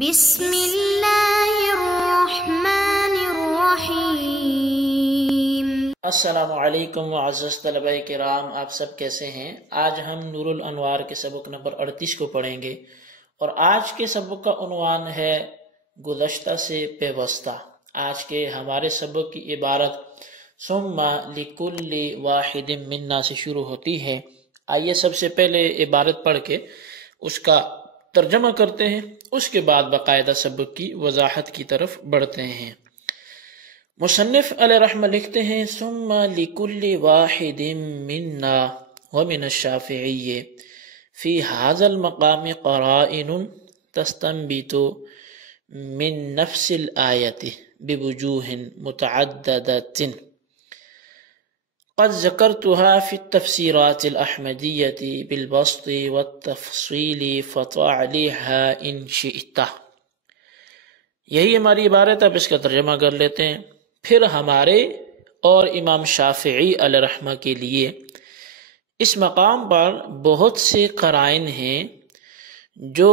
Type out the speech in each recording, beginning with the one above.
بسم اللہ الرحمن الرحیم۔ السلام علیکم معزز طلبہ کرام، آپ سب کیسے ہیں؟ آج ہم نور الانوار کے سبق نمبر 38 کو پڑھیں گے، اور آج کے سبق کا عنوان ہے گزشتہ سے پیوستہ۔ آج کے ہمارے سبق کی عبارت ثم لکل واحد منا سے شروع ہوتی ہے۔ آئیے سب سے پہلے عبارت پڑھ کے اس کا ترجمہ کرتے ہیں، اس کے بعد باقاعدہ سبق کی وضاحت کی طرف بڑھتے ہیں۔ مصنف علیہ رحمہ لکھتے ہیں ثم لکل واحد منا ومن الشافعی فی هذا المقام قرائن تستنبت من نفس الآیت بوجوہ متعددۃ قد ذکرتها فی التفسیرات الاحمدیۃ بالبسط والتفصیل فطع علیها ان شئت۔ یہی ہماری عبارت، اب اس کا ترجمہ کر لیتے ہیں۔ پھر ہمارے اور امام شافعی علیہ رحمہ کے لیے اس مقام پر بہت سے قرائن ہیں جو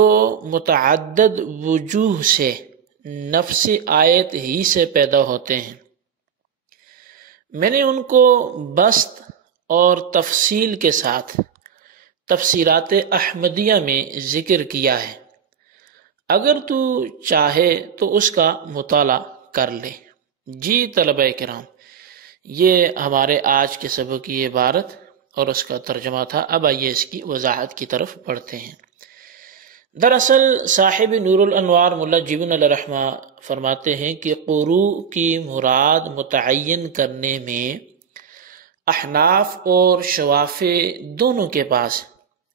متعدد وجوہ سے نفس آیت ہی سے پیدا ہوتے ہیں۔ میں نے ان کو بسط اور تفصیل کے ساتھ تفسیرات احمدیہ میں ذکر کیا ہے، اگر تو چاہے تو اس کا مطالعہ کر لے۔ جی طلبہ کرام، یہ ہمارے آج کے سبق کی عبارت اور اس کا ترجمہ تھا۔ اب آئیے اس کی وضاحت کی طرف بڑھتے ہیں۔ دراصل صاحب نور الانوار ملا جیبن علیہ رحمہ فرماتے ہیں کہ قروء کی مراد متعین کرنے میں احناف اور شوافع دونوں کے پاس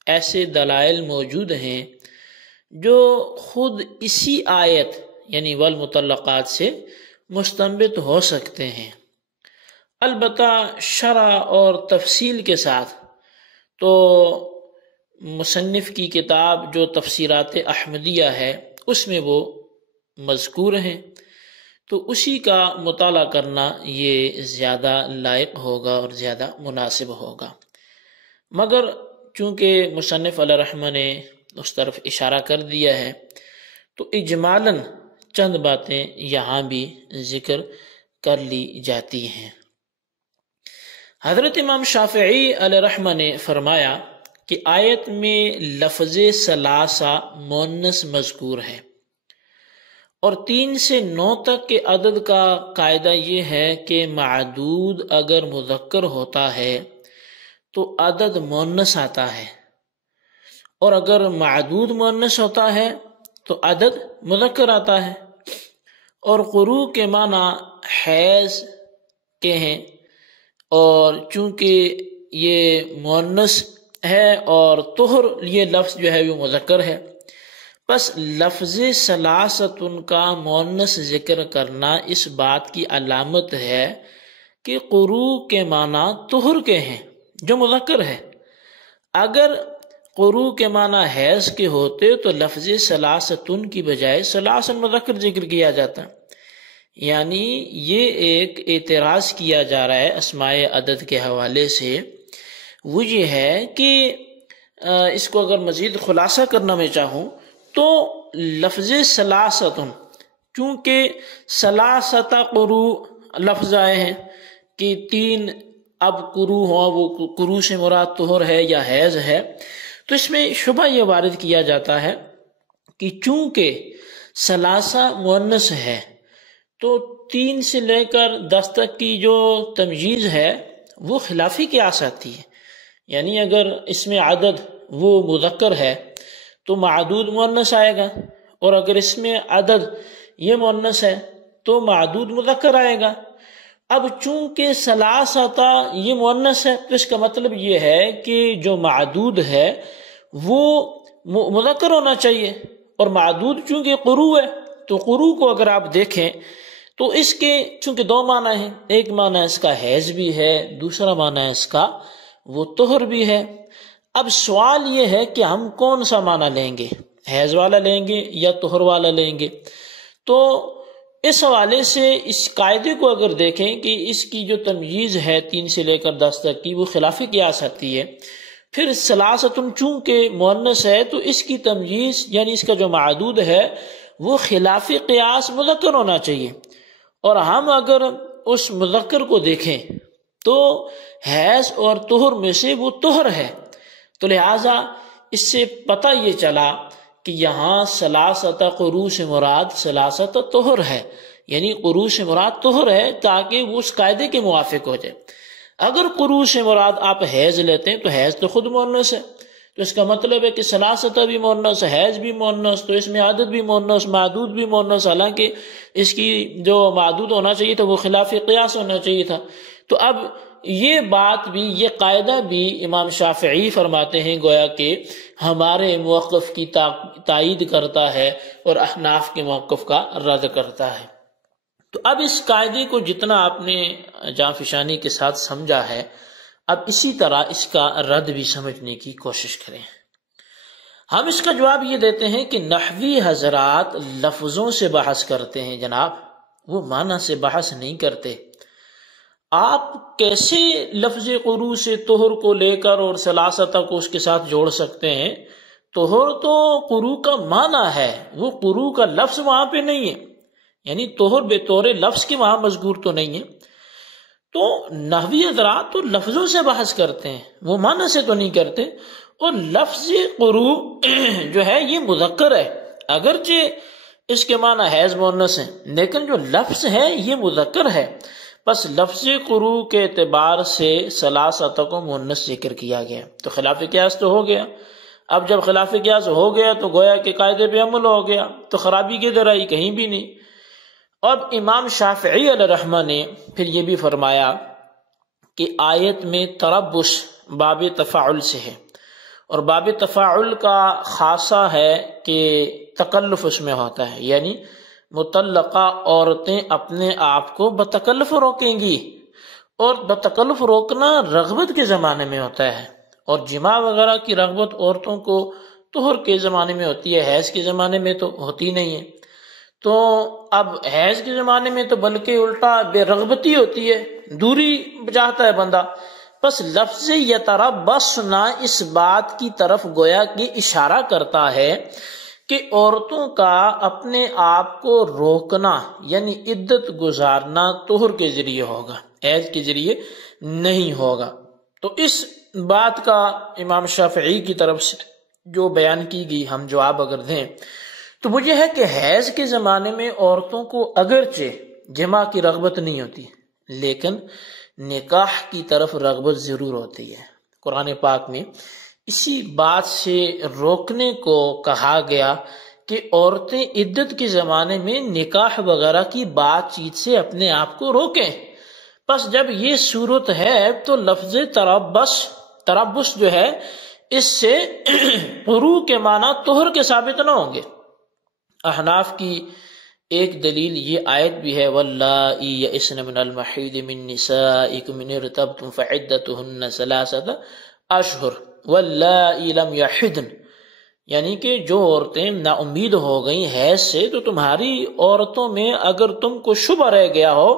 ایسے دلائل موجود ہیں جو خود اسی آیت یعنی والمطلقات سے مستنبت ہو سکتے ہیں، البتہ شرح اور تفصیل کے ساتھ تو مصنف کی کتاب جو تفسیرات احمدیہ ہے اس میں وہ مذکور ہیں، تو اسی کا مطالعہ کرنا یہ زیادہ لائق ہوگا اور زیادہ مناسب ہوگا۔ مگر چونکہ مصنف علیہ رحمہ نے اس طرف اشارہ کر دیا ہے تو اجمالاً چند باتیں یہاں بھی ذکر کر لی جاتی ہیں۔ حضرت امام شافعی علیہ رحمہ نے فرمایا کہ آیت میں لفظ ثلاثہ مؤنث مذکور ہے، اور 3 سے 9 تک کے عدد کا قاعدہ یہ ہے کہ معدود اگر مذکر ہوتا ہے تو عدد مؤنث آتا ہے، اور اگر معدود مؤنث ہوتا ہے تو عدد مذکر آتا ہے۔ اور قروء کے معنی حیض کے ہیں، اور چونکہ یہ مؤنث ہے اور طہر یہ لفظ جو ہے وہ مذکر ہے، بس لفظ ثلاثۃ کا مؤنث ذکر کرنا اس بات کی علامت ہے کہ قروء کے معنی طہر کے ہیں جو مذکر ہے۔ اگر قروء کے معنی حیض کے ہوتے تو لفظ ثلاثۃ کی بجائے ثلاث مذکر ذکر کیا جاتا، یعنی یہ ایک اعتراض کیا جا رہا ہے اسماء عدد کے حوالے سے۔ وہ یہ ہے کہ اس کو اگر مزید خلاصہ کرنا میں چاہوں تو لفظ ثلاثۃ، چونکہ ثلاثۃ قروء لفظ آئے ہیں کہ 3 اب قروء ہوں، وہ قروء سے مراد طہر ہے یا حیض ہے، تو اس میں شبہ یہ وارد کیا جاتا ہے کہ چونکہ ثلاثہ مؤنث ہے تو 3 سے لے کر 10 تک کی جو تمجیز ہے وہ خلافی قیاس آتی ہے، یعنی اگر اس میں عدد وہ مذکر ہے تو معدود مؤنث آئے گا، اور اگر اس میں عدد یہ مؤنث ہے تو معدود مذکر آئے گا۔ اب چونکہ ثلاثہ یہ مؤنث ہے تو اس کا مطلب یہ ہے کہ جو معدود ہے وہ مذکر ہونا چاہیے، اور معدود چونکہ قروء ہے تو قروء کو اگر آپ دیکھیں تو اس کے چونکہ 2 معنی ہیں، ایک معنی اس کا حیض بھی ہے، دوسرا معنی اس کا وہ طہر بھی ہے۔ اب سوال یہ ہے کہ ہم کون سا معنی لیں گے، حیض والا لیں گے یا طہر والا لیں گے؟ تو اس حوالے سے اس قاعدے کو اگر دیکھیں کہ اس کی جو تمییز ہے 3 سے لے کر 10 تک کی وہ خلاف قیاس آتی ہے، پھر ثلاثۃ چونکہ مؤنث ہے تو اس کی تمییز یعنی اس کا جو معدود ہے وہ خلاف قیاس مذکر ہونا چاہیے، اور ہم اگر اس مذکر کو دیکھیں تو حیض اور طہر میں سے وہ طہر ہے، تو لہٰذا اس سے پتہ یہ چلا کہ یہاں ثلاثۃ قروء سے مراد ثلاثۃ طہر ہے، یعنی قروء سے مراد طہر ہے، تاکہ وہ اس قاعدے کے موافق ہو جائے۔ اگر قروء سے مراد آپ حیض لیتے ہیں تو حیض تو خود مؤنث ہے، تو اس کا مطلب ہے کہ ثلاثۃ بھی مؤنث، حیض بھی مؤنث، تو اس میں عدد بھی مؤنث، معدود بھی مؤنث، حالانکہ اس کی جو معدود ہونا چاہیے تھا وہ خلاف قیاس ہونا چاہیے تھا۔ تو اب یہ بات بھی، یہ قاعدہ بھی امام شافعی فرماتے ہیں گویا کہ ہمارے موقف کی تائید کرتا ہے اور احناف کے موقف کا رد کرتا ہے۔ تو اب اس قاعدے کو جتنا آپ نے جانفشانی کے ساتھ سمجھا ہے، اب اسی طرح اس کا رد بھی سمجھنے کی کوشش کریں۔ ہم اس کا جواب یہ دیتے ہیں کہ نحوی حضرات لفظوں سے بحث کرتے ہیں جناب، وہ معنی سے بحث نہیں کرتے۔ آپ کیسے لفظ قروء سے طہر کو لے کر اور ثلاثۃ کو اس کے ساتھ جوڑ سکتے ہیں؟ طہر تو قروء کا معنی ہے، وہ قروء کا لفظ وہاں پہ نہیں ہے، یعنی طہر بے طور لفظ کے وہاں مذکور تو نہیں ہے۔ تو نحوی حضرات تو لفظوں سے بحث کرتے ہیں، وہ معنی سے تو نہیں کرتے۔ اور لفظ قروء جو ہے یہ مذکر ہے، اگرچہ اس کے معنی حیض مؤنث ہیں، لیکن جو لفظ ہے یہ مذکر ہے، بس لفظ قروء کے اعتبار سے ثلاثۃ کو مؤنث ذکر کیا گیا، تو خلاف قیاس تو ہو گیا۔ اب جب خلاف قیاس ہو گیا تو گویا کہ قاعدے پہ عمل ہو گیا، تو خرابی کدھر آئی؟ کہیں بھی نہیں۔ اب امام شافعی علیہ رحمہ نے پھر یہ بھی فرمایا کہ آیت میں تربص باب تفاعل سے ہے، اور باب تفاعل کا خاصہ ہے کہ تکلف اس میں ہوتا ہے، یعنی مطلقہ عورتیں اپنے آپ کو بتکلف روکیں گی، اور بتکلف روکنا رغبت کے زمانے میں ہوتا ہے، اور جماع وغیرہ کی رغبت عورتوں کو طہر کے زمانے میں ہوتی ہے، حیض کے زمانے میں تو ہوتی نہیں ہے۔ تو اب حیض کے زمانے میں تو بلکہ الٹا بے رغبتی ہوتی ہے، دوری چاہتا ہے بندہ۔ بس لفظ یتربصنا اس بات کی طرف گویا کہ اشارہ کرتا ہے کہ عورتوں کا اپنے آپ کو روکنا، یعنی عدت گزارنا طہر کے ذریعے ہوگا، حیض کے ذریعے نہیں ہوگا۔ تو اس بات کا امام شافعی کی طرف سے جو بیان کی گئی ہم جواب اگر دیں تو وہ یہ ہے کہ حیض کے زمانے میں عورتوں کو اگرچہ جماع کی رغبت نہیں ہوتی، لیکن نکاح کی طرف رغبت ضرور ہوتی ہے۔ قرآن پاک میں اسی بات سے روکنے کو کہا گیا کہ عورتیں عدت کے زمانے میں نکاح وغیرہ کی بات چیت سے اپنے آپ کو روکیں۔ بس جب یہ صورت ہے تو لفظ تربص جو ہے اس سے قروء کے معنی طہر کے ثابت نہ ہوں گے۔ احناف کی ایک دلیل یہ آیت بھی ہے واللائی یئسن من المحیض من نسائکم ان ارتبتم فعدتہن ثلاثۃ اشہر واللائی لم یحضن، یعنی کہ جو عورتیں نا امید ہو گئیں حیض سے تو تمہاری عورتوں میں اگر تم کو شبہ رہ گیا ہو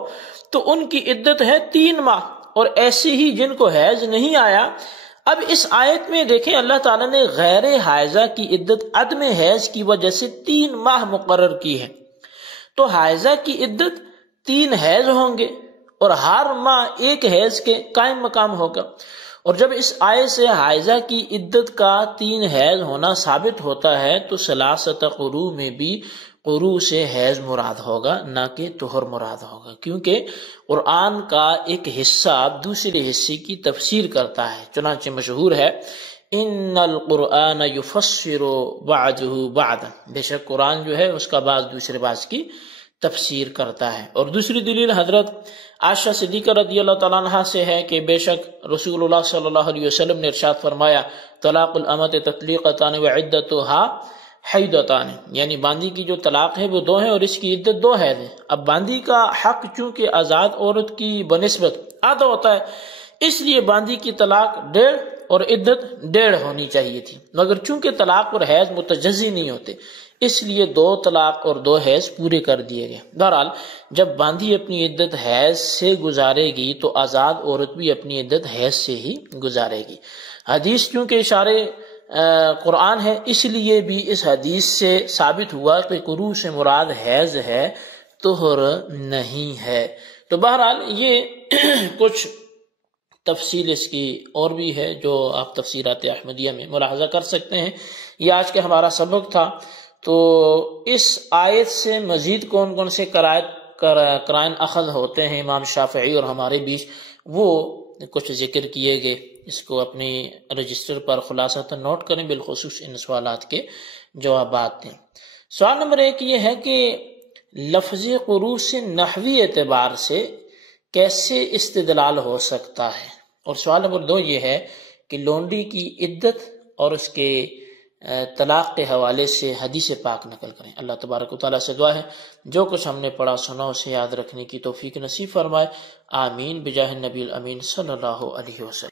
تو ان کی عدت ہے 3 ماہ، اور ایسے ہی جن کو حیض نہیں آیا۔ اب اس آیت میں دیکھیں اللہ تعالیٰ نے غیر حائضہ کی عدت عدم حیض کی وجہ سے 3 ماہ مقرر کی ہے، تو حائضہ کی عدت 3 حیض ہوں گے اور ہر ماہ 1 حیض کے قائم مقام ہوگا۔ اور جب اس آیت سے حائضہ کی عدت کا 3 حیض ہونا ثابت ہوتا ہے تو ثلاثۃ قروء میں بھی قروء سے حیض مراد ہوگا، نہ کہ طہر مراد ہوگا، کیونکہ قرآن کا ایک حصہ دوسرے حصے کی تفسیر کرتا ہے، چنانچہ مشہور ہے ان القرآن یفسر بعضہ بعضا، بے شک قرآن جو ہے اس کا بعض دوسرے بعض کی تفسیر کرتا ہے۔ اور دوسری دلیل حضرت عائشہ صدیقہ رضی اللہ تعالیٰ عنہ سے ہے کہ بے شک رسول اللہ صلی اللہ علیہ وسلم نے ارشاد فرمایا طلاق الامۃ تطلیقتان وعدتها حیضتان، یعنی باندی کی جو طلاق ہے وہ 2 ہیں اور اس کی عدت 2 حیض ہے۔ اب باندی کا حق چونکہ آزاد عورت کی بنسبت آدھا ہوتا ہے، اس لیے باندی کی طلاق 1.5 اور عدت 1.5 ہونی چاہیے تھی، مگر چونکہ طلاق اور حیض متجزی نہیں ہوتے اس لیے 2 طلاق اور 2 حیض پورے کر دیے گئے۔ بہرحال جب باندھی اپنی عدت حیض سے گزارے گی تو آزاد عورت بھی اپنی عدت حیض سے ہی گزارے گی۔ حدیث کیونکہ اشارے قرآن ہے، اس لیے بھی اس حدیث سے ثابت ہوا کہ قروء سے مراد حیض ہے، طہر نہیں ہے۔ تو بہرحال یہ کچھ تفصیل اس کی اور بھی ہے جو آپ تفسیرات احمدیہ میں ملاحظہ کر سکتے ہیں۔ یہ آج کا ہمارا سبق تھا۔ تو اس آیت سے مزید کون کون سے قرائن اخذ ہوتے ہیں امام شافعی اور ہمارے بیچ، وہ کچھ ذکر کیے گئے، اس کو اپنی رجسٹر پر خلاصہ نوٹ کریں، بالخصوص ان سوالات کے جوابات دیں۔ سوال نمبر 1 یہ ہے کہ لفظ قروء سے نحوی اعتبار سے کیسے استدلال ہو سکتا ہے، اور سوال نمبر 2 یہ ہے کہ لونڈی کی عدت اور اس کے طلاق کے حوالے سے حدیث پاک نقل کریں۔ اللہ تبارک و تعالیٰ سے دعا ہے جو کچھ ہم نے پڑھا سنا اسے یاد رکھنے کی توفیق نصیب فرمائے، آمین بجاہ النبی الامین صلی اللہ علیہ وسلم۔